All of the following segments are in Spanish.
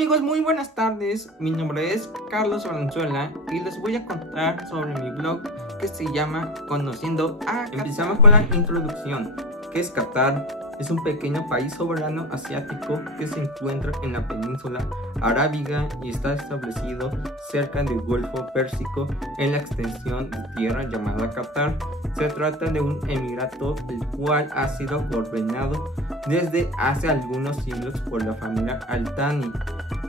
amigos, muy buenas tardes. Mi nombre es Carlos Valenzuela y les voy a contar sobre mi blog que se llama Conociendo a Qatar. Empezamos con la introducción. ¿Qué es Qatar? Es un pequeño país soberano asiático que se encuentra en la península arábiga y está establecido cerca del Golfo Pérsico en la extensión de tierra llamada Qatar. Se trata de un emirato el cual ha sido gobernado desde hace algunos siglos por la familia Al Thani,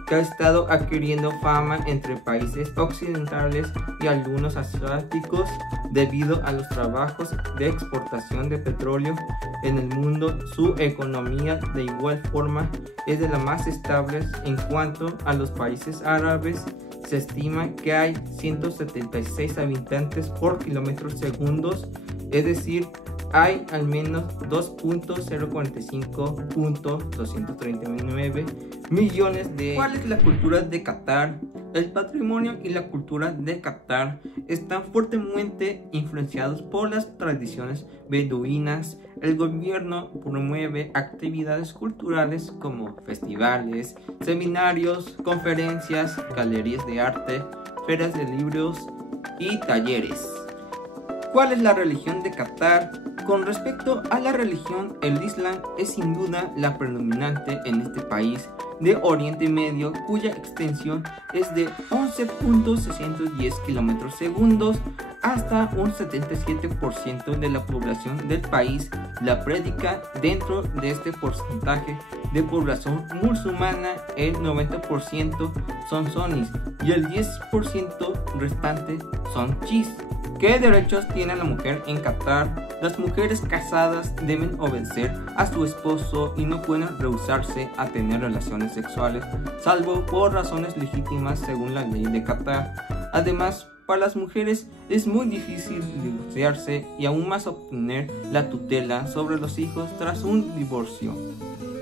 que ha estado adquiriendo fama entre países occidentales y algunos asiáticos debido a los trabajos de exportación de petróleo en el mundo. Su economía de igual forma es de las más estables. En cuanto a los países árabes, se estima que hay 176 habitantes por kilómetros segundos, es decir, hay al menos 2.045.239 millones de... ¿Cuál es la cultura de Qatar? El patrimonio y la cultura de Qatar están fuertemente influenciados por las tradiciones beduinas. El gobierno promueve actividades culturales como festivales, seminarios, conferencias, galerías de arte, ferias de libros y talleres. ¿Cuál es la religión de Qatar? Con respecto a la religión, el Islam es sin duda la predominante en este país de Oriente Medio, cuya extensión es de 11.610 kilómetros segundos. Hasta un 77% de la población del país la predica. Dentro de este porcentaje de población musulmana, el 90% son sunnis y el 10% restante son chiíes. ¿Qué derechos tiene la mujer en Qatar? Las mujeres casadas deben obedecer a su esposo y no pueden rehusarse a tener relaciones sexuales, salvo por razones legítimas según la ley de Qatar. Además, para las mujeres es muy difícil divorciarse y aún más obtener la tutela sobre los hijos tras un divorcio.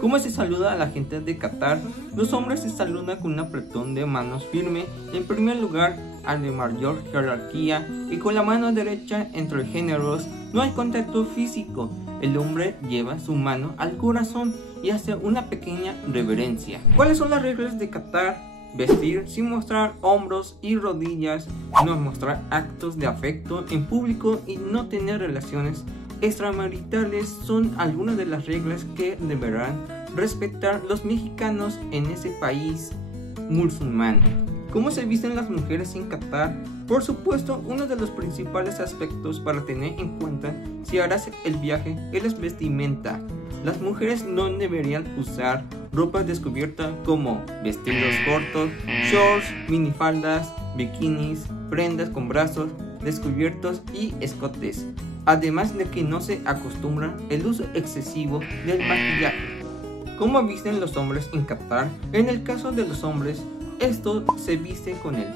¿Cómo se saluda a la gente de Qatar? Los hombres se saludan con un apretón de manos firme, en primer lugar al de mayor jerarquía, y con la mano derecha entre géneros. No hay contacto físico. El hombre lleva su mano al corazón y hace una pequeña reverencia. ¿Cuáles son las reglas de Qatar? Vestir sin mostrar hombros y rodillas, no mostrar actos de afecto en público y no tener relaciones extramaritales son algunas de las reglas que deberán respetar los mexicanos en ese país musulmán. ¿Cómo se visten las mujeres en Qatar? Por supuesto, uno de los principales aspectos para tener en cuenta si harás el viaje es la vestimenta. Las mujeres no deberían usar ropa descubierta como vestidos cortos, shorts, minifaldas, bikinis, prendas con brazos descubiertos y escotes. Además de que no se acostumbra el uso excesivo del maquillaje. ¿Cómo visten los hombres en Qatar? En el caso de los hombres, estos se visten con el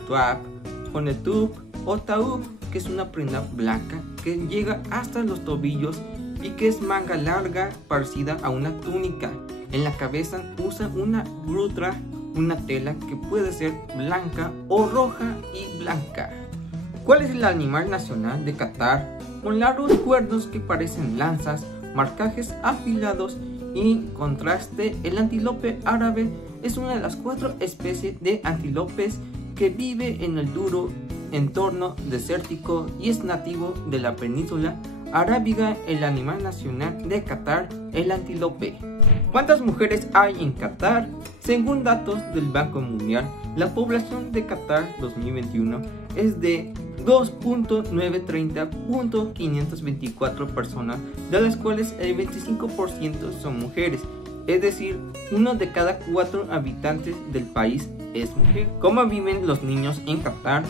tub o taub, que es una prenda blanca que llega hasta los tobillos y que es manga larga parecida a una túnica. En la cabeza usan una grutra, una tela que puede ser blanca o roja y blanca. ¿Cuál es el animal nacional de Qatar? Con largos cuernos que parecen lanzas, marcajes afilados y en contraste, el antílope árabe es una de las 4 especies de antílopes que vive en el duro entorno desértico y es nativo de la península arábiga. El animal nacional de Qatar, el antílope. ¿Cuántas mujeres hay en Qatar? Según datos del Banco Mundial, la población de Qatar 2021 es de 2.930.524 personas, de las cuales el 25% son mujeres, es decir, 1 de cada 4 habitantes del país es mujer. ¿Cómo viven los niños en Qatar?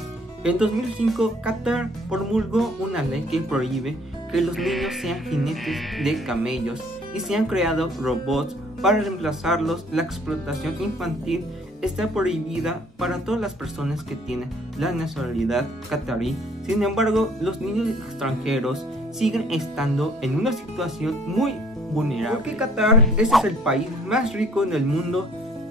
En 2005, Qatar promulgó una ley que prohíbe que los niños sean jinetes de camellos y se han creado robots para reemplazarlos. La explotación infantil está prohibida para todas las personas que tienen la nacionalidad qatarí. Sin embargo, los niños extranjeros siguen estando en una situación muy vulnerable. Porque Qatar es el país más rico del mundo.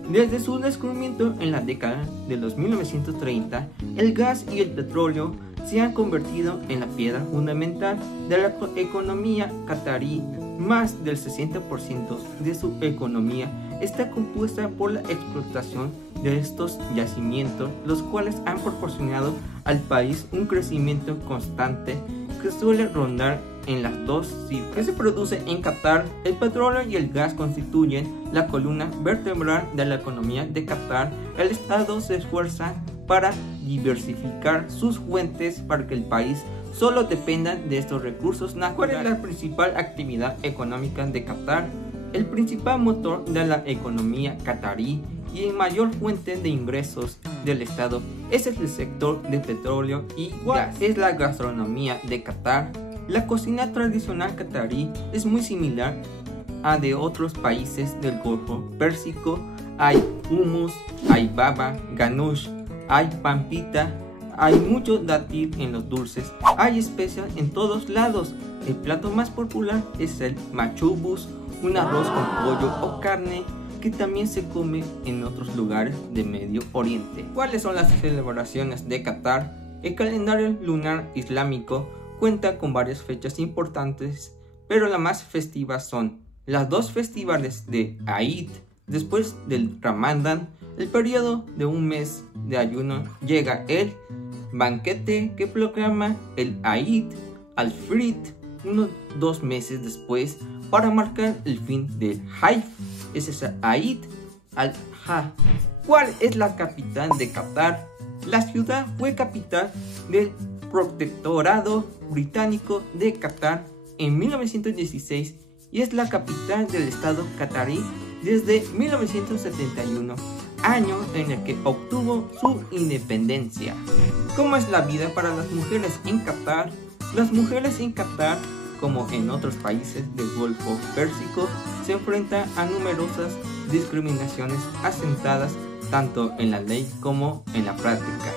Desde su descubrimiento en la década de los 1930, el gas y el petróleo se han convertido en la piedra fundamental de la economía qatarí. Más del 60% de su economía está compuesta por la explotación de estos yacimientos, los cuales han proporcionado al país un crecimiento constante que suele rondar en las 2 cifras. ¿Qué se produce en Qatar? El petróleo y el gas constituyen la columna vertebral de la economía de Qatar. El Estado se esfuerza para diversificar sus fuentes para que el país solo dependa de estos recursos naturales. ¿Cuál es la principal actividad económica de Qatar? El principal motor de la economía qatarí y mayor fuente de ingresos del Estado es el sector de petróleo y gas. Es la gastronomía de Qatar. La cocina tradicional qatarí es muy similar a de otros países del Golfo Pérsico. Hay hummus, hay baba, ganush, hay pampita, hay mucho dátil en los dulces, hay especias en todos lados. El plato más popular es el machubus, un arroz con pollo o carne que también se come en otros lugares de Medio Oriente. ¿Cuáles son las celebraciones de Qatar? El calendario lunar islámico cuenta con varias fechas importantes, pero las más festivas son las 2 festivales de Eid. Después del Ramadán, el periodo de un mes de ayuno, llega el banquete que proclama el Eid al-Fitr unos 2 meses después para marcar el fin del Hajj. Es ese Eid al-Hajj. ¿Cuál es la capital de Qatar? La ciudad fue capital del Protectorado Británico de Qatar en 1916 y es la capital del Estado qatarí desde 1971, año en el que obtuvo su independencia. ¿Cómo es la vida para las mujeres en Qatar? Las mujeres en Qatar, como en otros países del Golfo Pérsico, se enfrentan a numerosas discriminaciones asentadas tanto en la ley como en la práctica.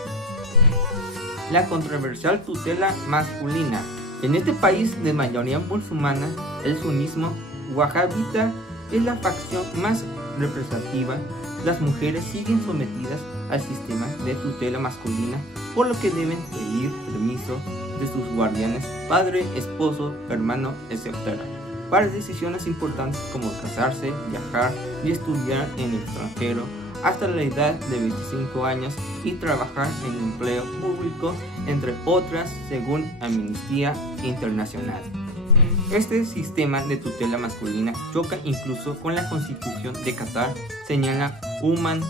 La controversial tutela masculina. En este país de mayoría musulmana, el sunismo wahhabita es la facción más representativa. Las mujeres siguen sometidas al sistema de tutela masculina, por lo que deben pedir permiso de sus guardianes, padre, esposo, hermano, etc. para decisiones importantes como casarse, viajar y estudiar en el extranjero hasta la edad de 25 años y trabajar en empleo público, entre otras, según Amnistía Internacional. Este sistema de tutela masculina choca incluso con la Constitución de Qatar, señala Human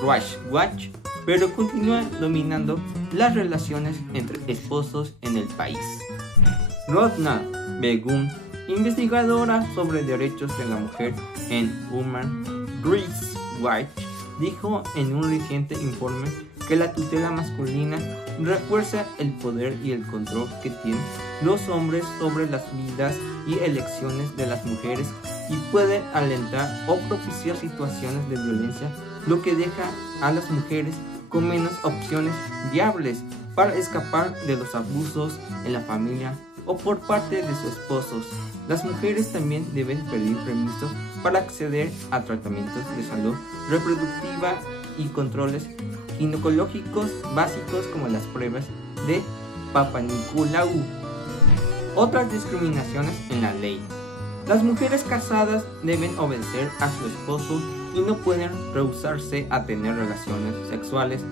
Rights Watch, pero continúa dominando las relaciones entre esposos en el país. Rodna Begum, investigadora sobre derechos de la mujer en Human Rights Watch, dijo en un reciente informe que la tutela masculina refuerza el poder y el control que tienen los hombres sobre las vidas y elecciones de las mujeres y puede alentar o propiciar situaciones de violencia, lo que deja a las mujeres con menos opciones viables para escapar de los abusos en la familia o por parte de sus esposos. Las mujeres también deben pedir permiso para acceder a tratamientos de salud reproductiva y controles ginecológicos básicos como las pruebas de Papa Nicolau. Otras discriminaciones en la ley. Las mujeres casadas deben obedecer a su esposo y no pueden rehusarse a tener relaciones sexuales,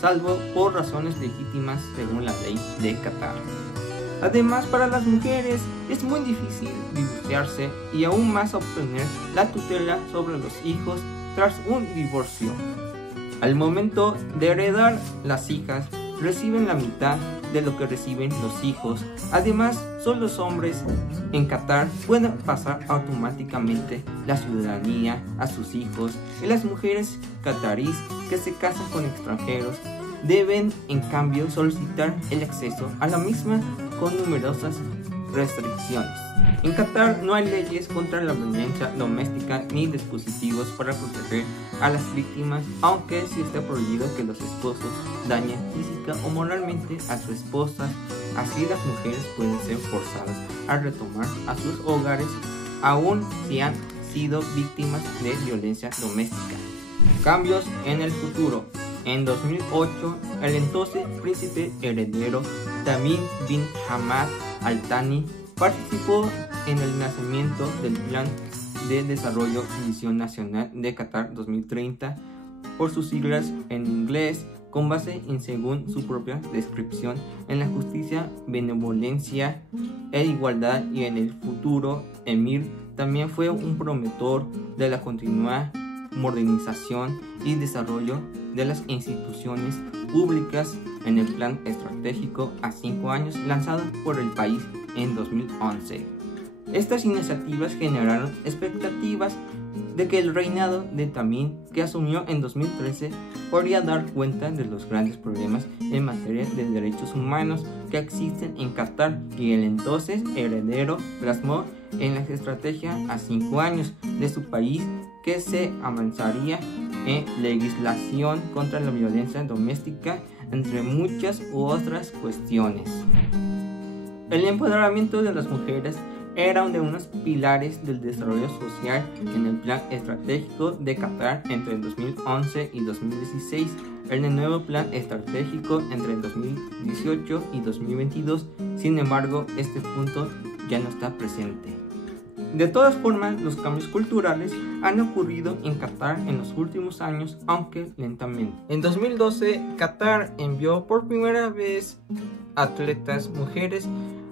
salvo por razones legítimas según la ley de Qatar. Además, para las mujeres es muy difícil divorciarse y aún más obtener la tutela sobre los hijos tras un divorcio. Al momento de heredar, las hijas reciben la mitad de lo que reciben los hijos. Además, solo los hombres en Qatar pueden pasar automáticamente la ciudadanía a sus hijos y las mujeres qataríes que se casan con extranjeros deben en cambio solicitar el acceso a la misma con numerosas restricciones. En Qatar no hay leyes contra la violencia doméstica ni dispositivos para proteger a las víctimas, aunque sí está prohibido que los esposos dañen física o moralmente a su esposa. Así las mujeres pueden ser forzadas a retomar a sus hogares aun si han sido víctimas de violencia doméstica. Cambios en el futuro. En 2008, el entonces príncipe heredero Tamim bin Hamad Al Thani participó en el nacimiento del Plan de Desarrollo y Visión Nacional de Qatar 2030, por sus siglas en inglés, con base en, según su propia descripción, en la justicia, benevolencia e igualdad, y en el futuro emir también fue un promotor de la continua modernización y desarrollo de las instituciones públicas en el Plan Estratégico a 5 años lanzado por el país en 2011. Estas iniciativas generaron expectativas de que el reinado de Tamim, que asumió en 2013, podría dar cuenta de los grandes problemas en materia de derechos humanos que existen en Qatar, y el entonces heredero plasmó en la estrategia a 5 años de su país que se avanzaría en legislación contra la violencia doméstica, entre muchas otras cuestiones. El empoderamiento de las mujeres era uno de los pilares del desarrollo social en el Plan Estratégico de Qatar entre 2011 y 2016. En el nuevo Plan Estratégico entre 2018 y 2022, sin embargo, este punto ya no está presente. De todas formas, los cambios culturales han ocurrido en Qatar en los últimos años, aunque lentamente. En 2012, Qatar envió por primera vez atletas mujeres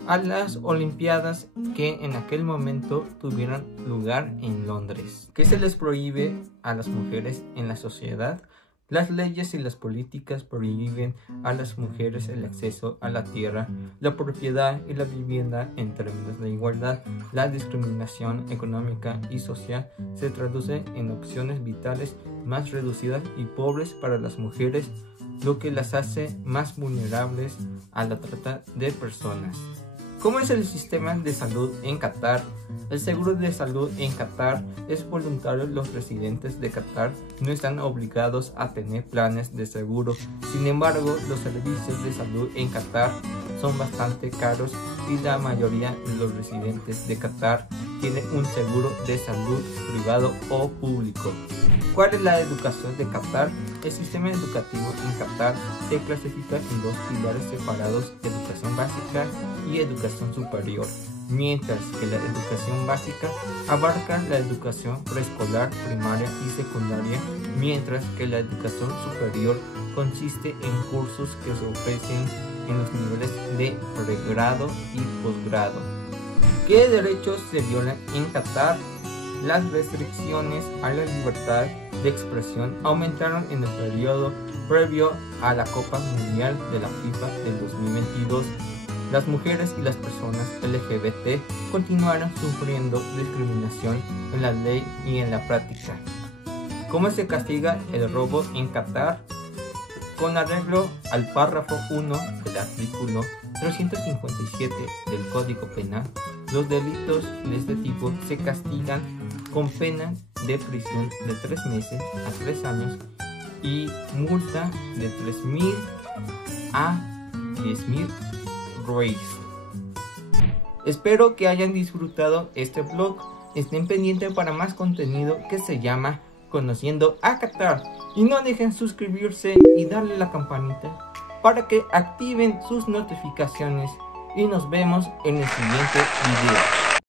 a las Olimpiadas, que en aquel momento tuvieron lugar en Londres. ¿Qué se les prohíbe a las mujeres en la sociedad? Las leyes y las políticas prohíben a las mujeres el acceso a la tierra, la propiedad y la vivienda en términos de igualdad. La discriminación económica y social se traduce en opciones vitales más reducidas y pobres para las mujeres, lo que las hace más vulnerables a la trata de personas. ¿Cómo es el sistema de salud en Qatar? El seguro de salud en Qatar es voluntario. Los residentes de Qatar no están obligados a tener planes de seguro. Sin embargo, los servicios de salud en Qatar son bastante caros y la mayoría de los residentes de Qatar tienen un seguro de salud privado o público. ¿Cuál es la educación de Qatar? El sistema educativo en Qatar se clasifica en dos pilares separados: educación básica y educación superior, mientras que la educación básica abarca la educación preescolar, primaria y secundaria, mientras que la educación superior consiste en cursos que se ofrecen en los niveles de pregrado y posgrado. ¿Qué derechos se violan en Qatar? Las restricciones a la libertad de expresión aumentaron en el periodo previo a la Copa Mundial de la FIFA del 2022. Las mujeres y las personas LGBT continuaron sufriendo discriminación en la ley y en la práctica. ¿Cómo se castiga el robo en Qatar? Con arreglo al párrafo 1 del artículo 357 del Código Penal, los delitos de este tipo se castigan con pena de prisión de 3 meses a 3 años y multa de 3.000 a 10.000 ruedas. Espero que hayan disfrutado este vlog. Estén pendientes para más contenido que se llama Conociendo a Qatar, y no dejen suscribirse y darle la campanita para que activen sus notificaciones, y nos vemos en el siguiente video.